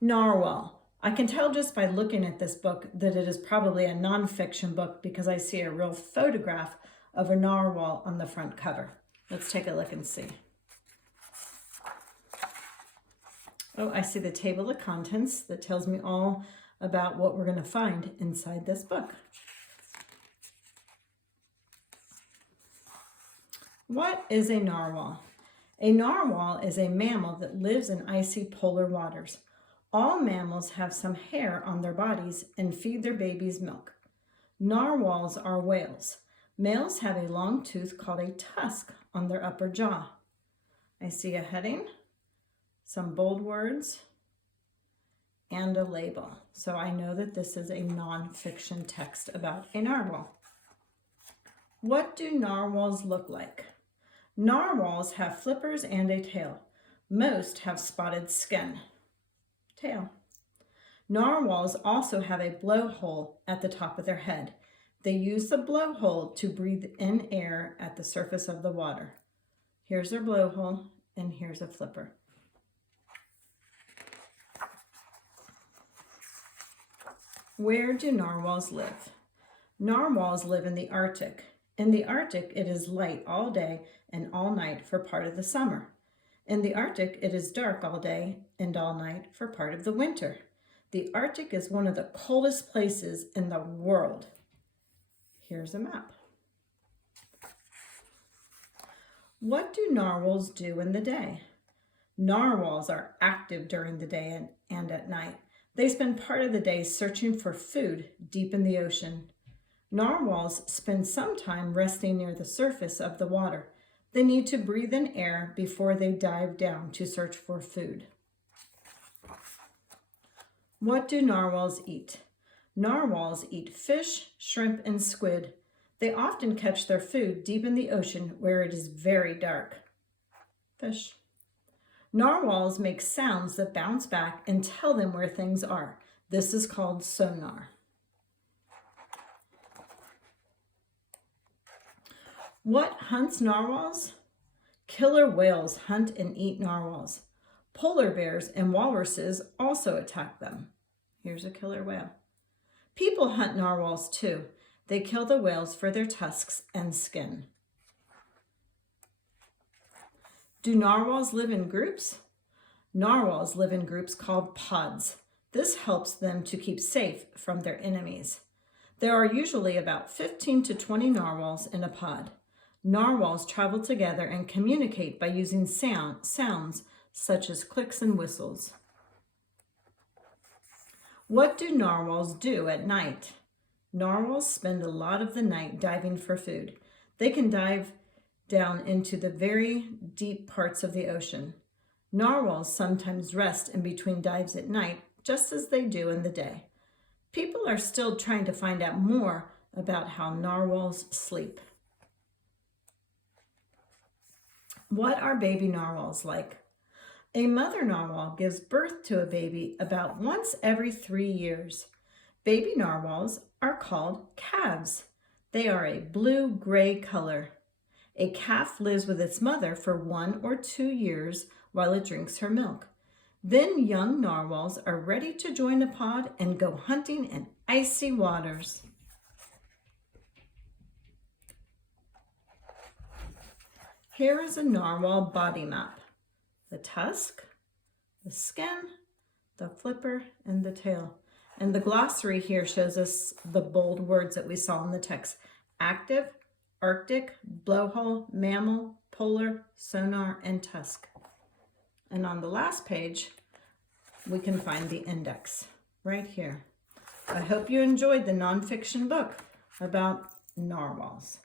Narwhal. I can tell just by looking at this book that it is probably a nonfiction book because I see a real photograph of a narwhal on the front cover. Let's take a look and see. Oh, I see the table of contents that tells me all about what we're going to find inside this book. What is a narwhal? A narwhal is a mammal that lives in icy polar waters. All mammals have some hair on their bodies and feed their babies milk. Narwhals are whales. Males have a long tooth called a tusk on their upper jaw. I see a heading, some bold words, and a label. So I know that this is a nonfiction text about a narwhal. What do narwhals look like? Narwhals have flippers and a tail. Most have spotted skin. Tail. Narwhals also have a blowhole at the top of their head. They use the blowhole to breathe in air at the surface of the water. Here's their blowhole, and here's a flipper. Where do narwhals live? Narwhals live in the Arctic. In the Arctic, it is light all day and all night for part of the summer. In the Arctic, it is dark all day and all night for part of the winter. The Arctic is one of the coldest places in the world. Here's a map. What do narwhals do in the day? Narwhals are active during the day and at night. They spend part of the day searching for food deep in the ocean. Narwhals spend some time resting near the surface of the water. They need to breathe in air before they dive down to search for food. What do narwhals eat? Narwhals eat fish, shrimp, and squid. They often catch their food deep in the ocean where it is very dark. Fish. Narwhals make sounds that bounce back and tell them where things are. This is called sonar. What hunts narwhals? Killer whales hunt and eat narwhals. Polar bears and walruses also attack them. Here's a killer whale. People hunt narwhals too. They kill the whales for their tusks and skin. Do narwhals live in groups? Narwhals live in groups called pods. This helps them to keep safe from their enemies. There are usually about 15 to 20 narwhals in a pod. Narwhals travel together and communicate by using sounds such as clicks and whistles. What do narwhals do at night? Narwhals spend a lot of the night diving for food. They can dive down into the very deep parts of the ocean. Narwhals sometimes rest in between dives at night, just as they do in the day. People are still trying to find out more about how narwhals sleep. What are baby narwhals like? A mother narwhal gives birth to a baby about once every 3 years. Baby narwhals are called calves. They are a blue-gray color. A calf lives with its mother for 1 or 2 years while it drinks her milk. Then young narwhals are ready to join a pod and go hunting in icy waters. Here is a narwhal body map. The tusk, the skin, the flipper, and the tail. And the glossary here shows us the bold words that we saw in the text. Active, Arctic, blowhole, mammal, polar, sonar, and tusk. And on the last page, we can find the index right here. I hope you enjoyed the nonfiction book about narwhals.